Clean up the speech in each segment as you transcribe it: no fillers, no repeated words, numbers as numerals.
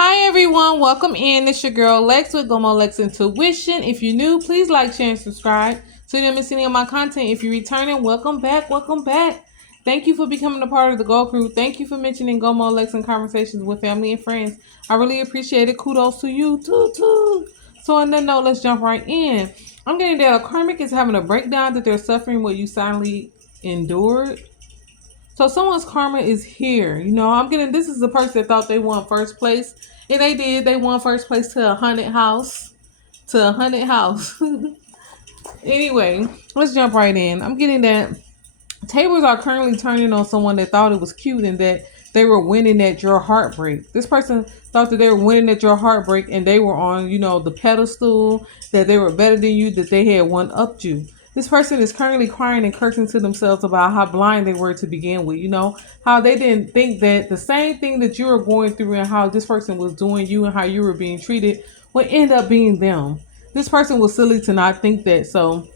Hi everyone, welcome in. It's your girl Lex with Gomo Lex Intuition. If you're new, please like, share, and subscribe so you don't miss any of my content. If you're returning, welcome back, welcome back. Thank you for becoming a part of the Go Crew. Thank you for mentioning Gomo Lex in conversations with family and friends. I really appreciate it. Kudos to you too. So on that note, let's jump right in. I'm getting that a karmic is having a breakdown that they're suffering what you silently endured. So someone's karma is here. I'm getting this is the person that thought they won first place. And they did. They won first place to a haunted house. To a haunted house. Anyway, let's jump right in. I'm getting that tables are currently turning on someone that thought it was cute and that they were winning at your heartbreak. This person thought that they were winning at your heartbreak and they were on, the pedestal, that they were better than you, that they had one upped you. This person is currently crying and cursing to themselves about how blind they were to begin with. How they didn't think that the same thing that you were going through and how this person was doing you and how you were being treated would end up being them. This person was silly to not think that. So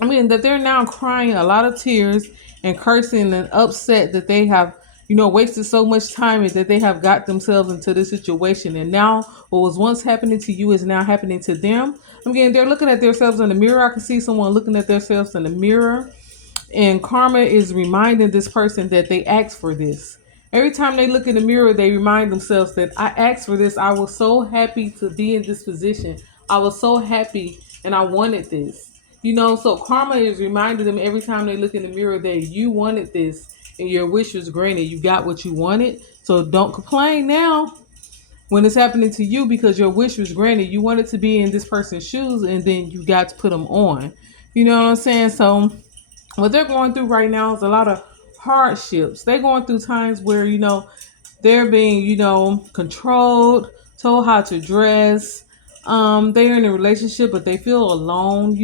that they're now crying a lot of tears and cursing and upset that they have, wasted so much time and that they have got themselves into this situation. And now what was once happening to you is now happening to them. They're looking at themselves in the mirror. I can see someone looking at themselves in the mirror. And karma is reminding this person that they asked for this. Every time they look in the mirror, they remind themselves that I asked for this. I was so happy to be in this position. I was so happy and I wanted this. So karma is reminding them every time they look in the mirror that you wanted this and your wish was granted. You got what you wanted. So don't complain now when it's happening to you because your wish was granted. You wanted to be in this person's shoes and then you got to put them on. You know what I'm saying? So what they're going through right now is a lot of hardships. They're going through times where, they're being, controlled, told how to dress. They're in a relationship, but they feel alone.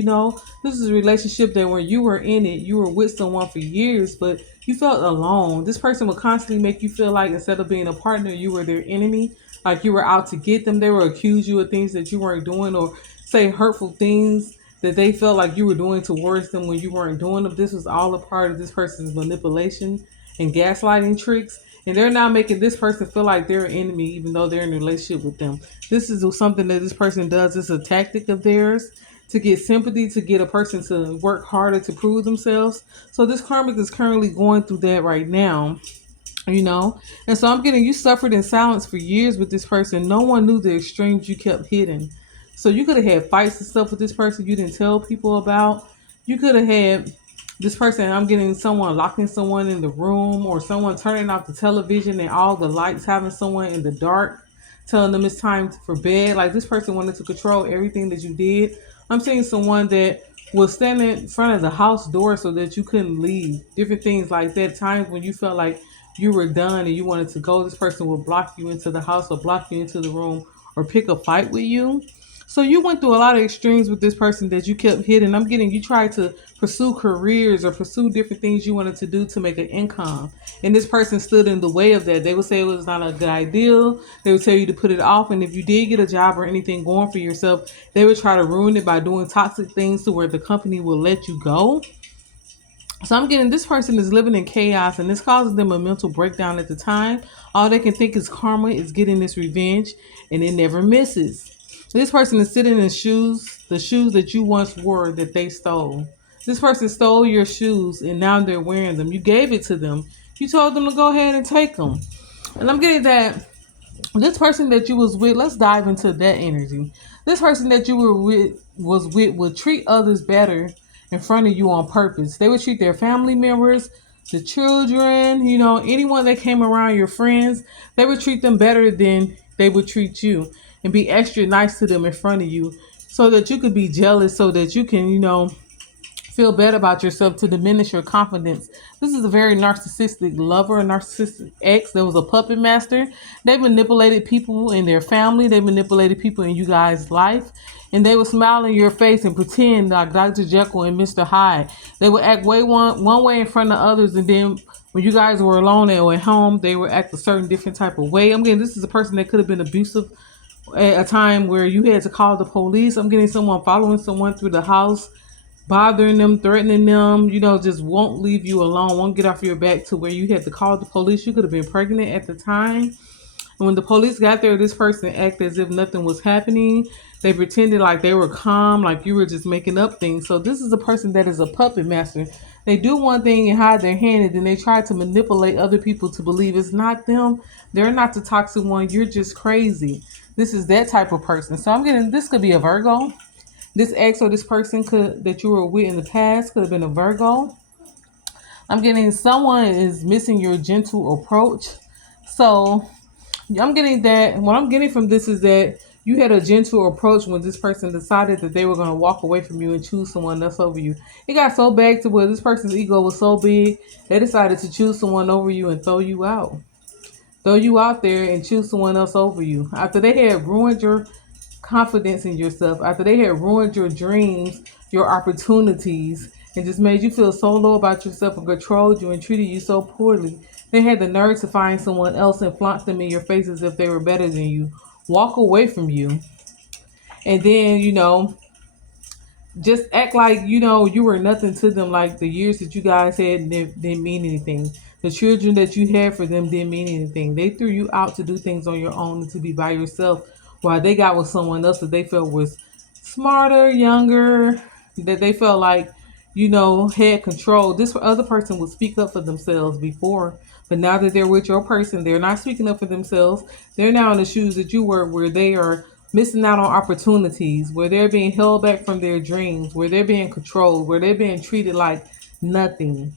This is a relationship that when you were in it, you were with someone for years, but you felt alone. This person would constantly make you feel like instead of being a partner, you were their enemy, like you were out to get them. They would accuse you of things that you weren't doing or say hurtful things that they felt like you were doing towards them when you weren't doing them. This was all a part of this person's manipulation and gaslighting tricks. And they're now making this person feel like they're an enemy, even though they're in a relationship with them. This is something that this person does. It's a tactic of theirs to get sympathy, to get a person to work harder to prove themselves. So this karmic is currently going through that right now. And so I'm getting you suffered in silence for years with this person. No one knew the extremes you kept hidden. So you could have had fights and stuff with this person you didn't tell people about. You could have had this person, I'm getting someone locking someone in the room or someone turning off the television and all the lights, having someone in the dark, telling them it's time for bed. Like this person wanted to control everything that you did. I'm seeing someone that was standing in front of the house door so that you couldn't leave. Different things like that. Times when you felt like you were done and you wanted to go, this person will block you into the house or block you into the room or pick a fight with you. So you went through a lot of extremes with this person that you kept hidden. I'm getting you tried to pursue careers or pursue different things you wanted to do to make an income. And this person stood in the way of that. They would say it was not a good idea. They would tell you to put it off. And if you did get a job or anything going for yourself, they would try to ruin it by doing toxic things to where the company will let you go. So I'm getting this person is living in chaos and this causes them a mental breakdown at the time. All they can think is karma is getting this revenge and it never misses. This person is sitting in shoes, the shoes that you once wore that they stole. This person stole your shoes and now they're wearing them. You gave it to them. You told them to go ahead and take them. And I'm getting that this person that you was with, let's dive into that energy. This person that you were with would treat others better in front of you on purpose. They would treat their family members, the children, anyone that came around, your friends, they would treat them better than they would treat you and be extra nice to them in front of you so that you could be jealous, so that you can, feel bad about yourself to diminish your confidence. This is a very narcissistic lover, a narcissistic ex. There was a puppet master. They manipulated people in their family. They manipulated people in you guys' life. And they would smile in your face and pretend like Dr. Jekyll and Mr. Hyde. They would act one way in front of others, and then when you guys were alone or at home, they would act a certain different type of way. I'm getting this is a person that could have been abusive at a time where you had to call the police. I'm getting someone following someone through the house, bothering them, threatening them, just won't leave you alone, won't get off your back to where you had to call the police. You could have been pregnant at the time. And when the police got there, this person acted as if nothing was happening. They pretended like they were calm, like you were just making up things. So this is a person that is a puppet master. They do one thing and hide their hand, and then they try to manipulate other people to believe it's not them. They're not the toxic one. You're just crazy. This is that type of person. So I'm getting, this could be a Virgo. This ex or this person could that you were with in the past could have been a Virgo. I'm getting someone is missing your gentle approach. So I'm getting that. What I'm getting from this is that you had a gentle approach when this person decided that they were going to walk away from you and choose someone else over you. It got so bad to where this person's ego was so big, they decided to choose someone over you and throw you out. Throw you out there and choose someone else over you. After they had ruined your confidence in yourself, after they had ruined your dreams, your opportunities, and just made you feel so low about yourself and controlled you and treated you so poorly, they had the nerve to find someone else and flaunt them in your face as if they were better than you, walk away from you, and then, just act like, you were nothing to them, like the years that you guys had didn't mean anything. The children that you had for them didn't mean anything. They threw you out to do things on your own and to be by yourself while they got with someone else that they felt was smarter, younger, that they felt like, had control. This other person would speak up for themselves before, but now that they're with your person, they're not speaking up for themselves. They're now in the shoes that you were, where they are missing out on opportunities, where they're being held back from their dreams, where they're being controlled, where they're being treated like nothing,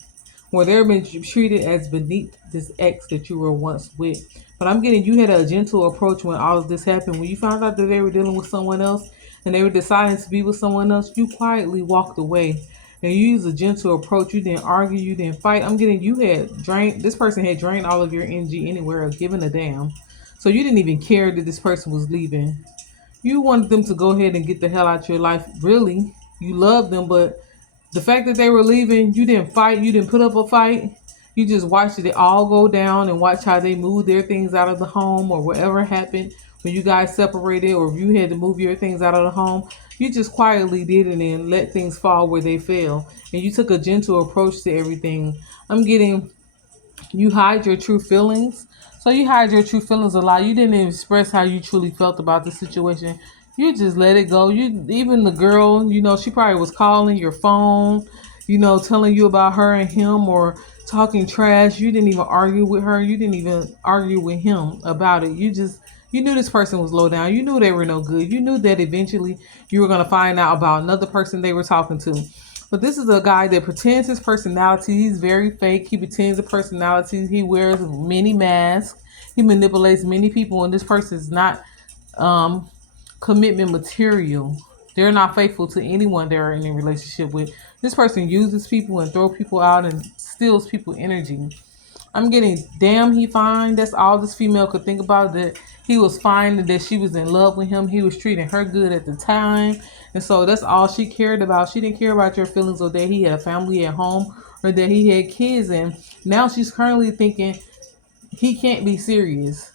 where they're being treated as beneath this ex that you were once with. But I'm getting, you had a gentle approach when all of this happened. When you found out that they were dealing with someone else and they were deciding to be with someone else, you quietly walked away. And you used a gentle approach. You didn't argue. You didn't fight. I'm getting, you had drained, this person had drained all of your energy anywhere or given a damn. So you didn't even care that this person was leaving. You wanted them to go ahead and get the hell out your life. Really, you loved them, but the fact that they were leaving, you didn't fight. You didn't put up a fight. You just watched it all go down and watch how they moved their things out of the home or whatever happened when you guys separated, or if you had to move your things out of the home. You just quietly did it and let things fall where they fell. And you took a gentle approach to everything. I'm getting, you hide your true feelings. So you hide your true feelings a lot. You didn't express how you truly felt about the situation. You just let it go. Even the girl, she probably was calling your phone, telling you about her and him or talking trash. You didn't even argue with her. You didn't even argue with him about it. You knew this person was low down. You knew they were no good. You knew that eventually you were going to find out about another person they were talking to. But this is a guy that pretends his personality. He's very fake. He pretends a personality. He wears many masks. He manipulates many people, and this person is not commitment material. They're not faithful to anyone they're in a relationship with. This person uses people and throws people out and steals people's energy. I'm getting, damn, he fine. That's all this female could think about, that he was fine and that she was in love with him. He was treating her good at the time. And so that's all she cared about. She didn't care about your feelings or that he had a family at home or that he had kids. And now she's currently thinking he can't be serious.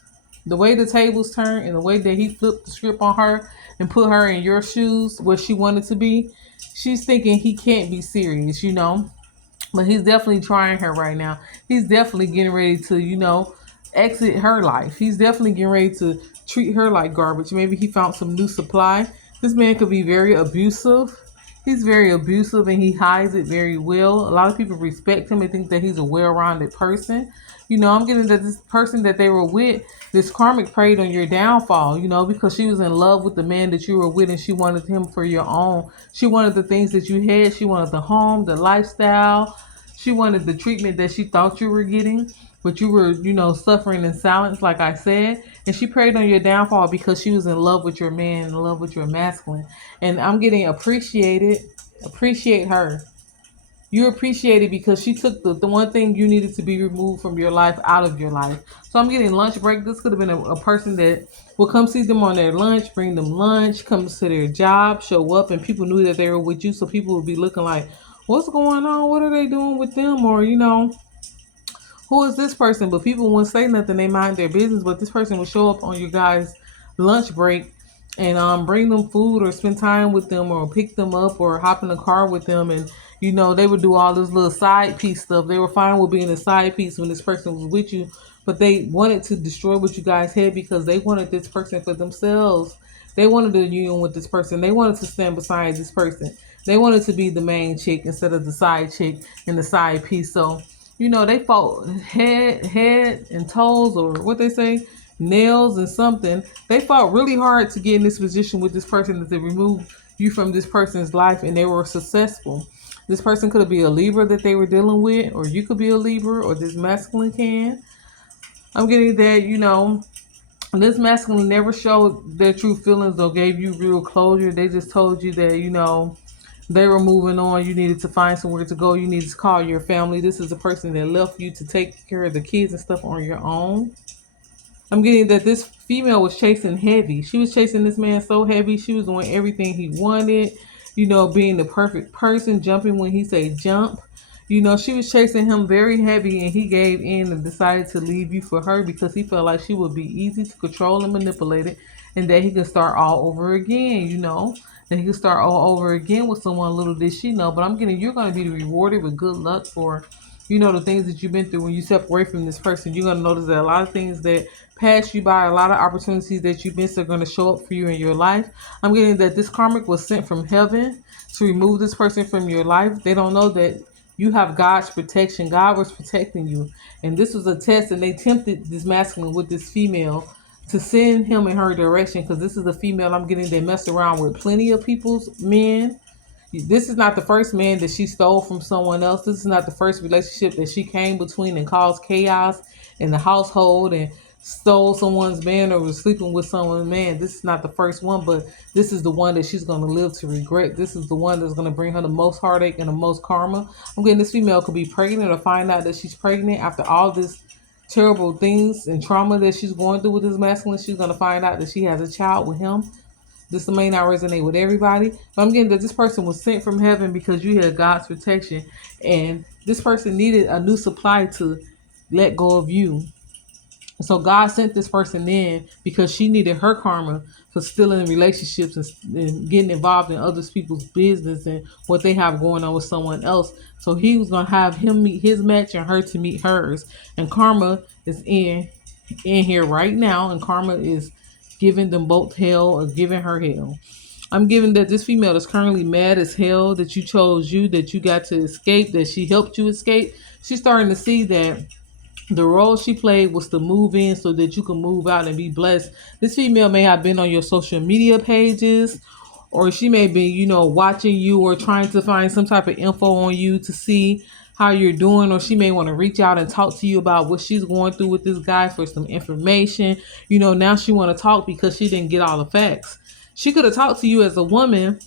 The way the tables turned and the way that he flipped the script on her and put her in your shoes where she wanted to be, she's thinking he can't be serious, But he's definitely trying her right now. He's definitely getting ready to, exit her life. He's definitely getting ready to treat her like garbage. Maybe he found some new supply. This man could be very abusive. He's very abusive and he hides it very well. A lot of people respect him and think that he's a well-rounded person. I'm getting that this person that they were with, this karmic preyed on your downfall, because she was in love with the man that you were with and she wanted him for your own. She wanted the things that you had. She wanted the home, the lifestyle. She wanted the treatment that she thought you were getting, but you were, suffering in silence, like I said. And she preyed on your downfall because she was in love with your man, in love with your masculine. And I'm getting appreciate her. You appreciate it because she took the one thing you needed to be removed from your life out of your life. So I'm getting lunch break. This could have been a person that will come see them on their lunch, bring them lunch, comes to their job, show up, and people knew that they were with you. So people would be looking like, what's going on? What are they doing with them? Or, who is this person? But people wouldn't say nothing. They mind their business. But this person would show up on your guys' lunch break and bring them food or spend time with them or pick them up or hop in the car with them. And, they would do all this little side piece stuff. They were fine with being a side piece when this person was with you. but they wanted to destroy what you guys had because they wanted this person for themselves. They wanted a union with this person. They wanted to stand beside this person. They wanted to be the main chick instead of the side chick and the side piece. So, they fought head and toes, or what they say, nails and something. They fought really hard to get in this position with this person, to remove you from this person's life, and they were successful. This person could be a Libra that they were dealing with, or you could be a Libra, or this masculine can. I'm getting that, this masculine never showed their true feelings or gave you real closure. They just told you that, they were moving on. You needed to find somewhere to go. You needed to call your family. This is a person that left you to take care of the kids and stuff on your own. I'm getting that this female was chasing heavy. She was chasing this man so heavy. She was doing everything he wanted, being the perfect person, jumping when he said jump. She was chasing him very heavy, and he gave in and decided to leave you for her because he felt like she would be easy to control and manipulate it, and that he could start all over again, That he could start all over again with someone. Little did she know. But I'm getting, you're going to be rewarded with good luck for, the things that you've been through. When you separate from this person, you're going to notice that a lot of things that pass you by, a lot of opportunities that you've missed are going to show up for you in your life. I'm getting that this karmic was sent from heaven to remove this person from your life. They don't know that you have God's protection. God was protecting you. And this was a test, and they tempted this masculine with this female to send him in her direction, because this is a female I'm getting that messed around with plenty of people's men. This is not the first man that she stole from someone else. This is not the first relationship that she came between and caused chaos in the household and stole someone's man or was sleeping with someone's man. This is not the first one, but this is the one that she's going to live to regret. This is the one that's going to bring her the most heartache and the most karma. I'm getting this female could be pregnant or find out that she's pregnant after all this terrible things and trauma that she's going through with this masculine. She's going to find out that she has a child with him. This may not resonate with everybody, but I'm getting that this person was sent from heaven because you had God's protection, and this person needed a new supply to let go of you. So God sent this person in because she needed her karma for stealing relationships and getting involved in other people's business and what they have going on with someone else. So he was going to have him meet his match and her to meet hers. And karma is in here right now, and karma is giving them both hell or giving her hell. I'm giving that this female is currently mad as hell that you chose you, that you got to escape, that she helped you escape. She's starting to see that the role she played was to move in so that you can move out and be blessed. This female may have been on your social media pages, or she may be, watching you or trying to find some type of info on you to see how you're doing, or she may want to reach out and talk to you about what she's going through with this guy for some information. Now she want to talk because she didn't get all the facts. She could have talked to you as a woman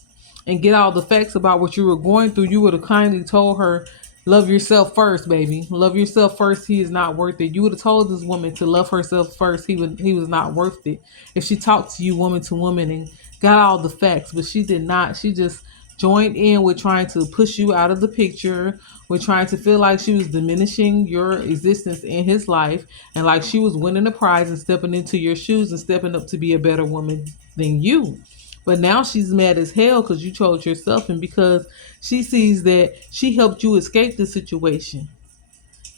and get all the facts about what you were going through. You would have kindly told her, love yourself first, baby. Love yourself first. He is not worth it. You would have told this woman to love herself first. He was not worth it. If she talked to you woman to woman and got all the facts, but she did not. She just joined in with trying to push you out of the picture, with trying to feel like she was diminishing your existence in his life, and like she was winning the prize and stepping into your shoes and stepping up to be a better woman than you. But now she's mad as hell because you chose yourself, and because she sees that she helped you escape the situation,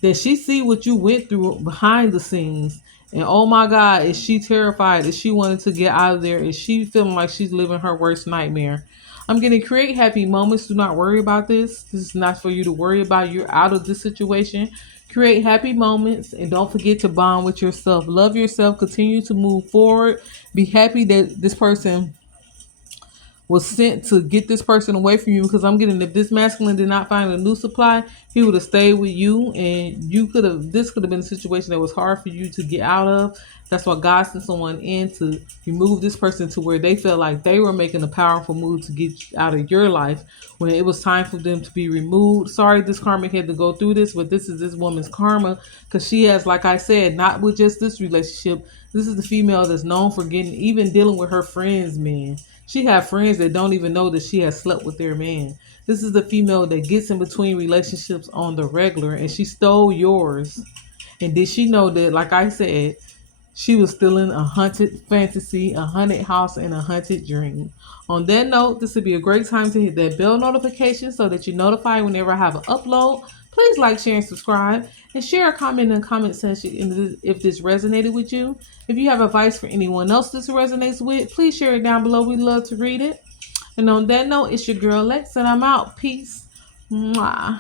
that she see what you went through behind the scenes. And oh my God, is she terrified? Is she wanting to get out of there? Is she feeling like she's living her worst nightmare? I'm going to create happy moments. Do not worry about this. This is not for you to worry about. You're out of this situation. Create happy moments, and don't forget to bond with yourself. Love yourself. Continue to move forward. Be happy that this person was sent to get this person away from you, because I'm getting, if this masculine did not find a new supply, he would have stayed with you, and this could have been a situation that was hard for you to get out of. That's why God sent someone in to remove this person to where they felt like they were making a powerful move to get out of your life when it was time for them to be removed. Sorry this karmic had to go through this, but this is this woman's karma, because she has, like I said, not with just this relationship. This is the female that's known for even dealing with her friends' men. She have friends that don't even know that she has slept with their man. This is the female that gets in between relationships on the regular, and she stole yours. And did she know that, like I said, she was stealing a haunted fantasy, a haunted house, and a haunted dream? On that note, this would be a great time to hit that bell notification so that you're notified whenever I have an upload. Please like, share, and subscribe. And share a comment in the comment section if this resonated with you. If you have advice for anyone else this resonates with, please share it down below. We'd love to read it. And on that note, it's your girl Lex, and I'm out. Peace. Mwah.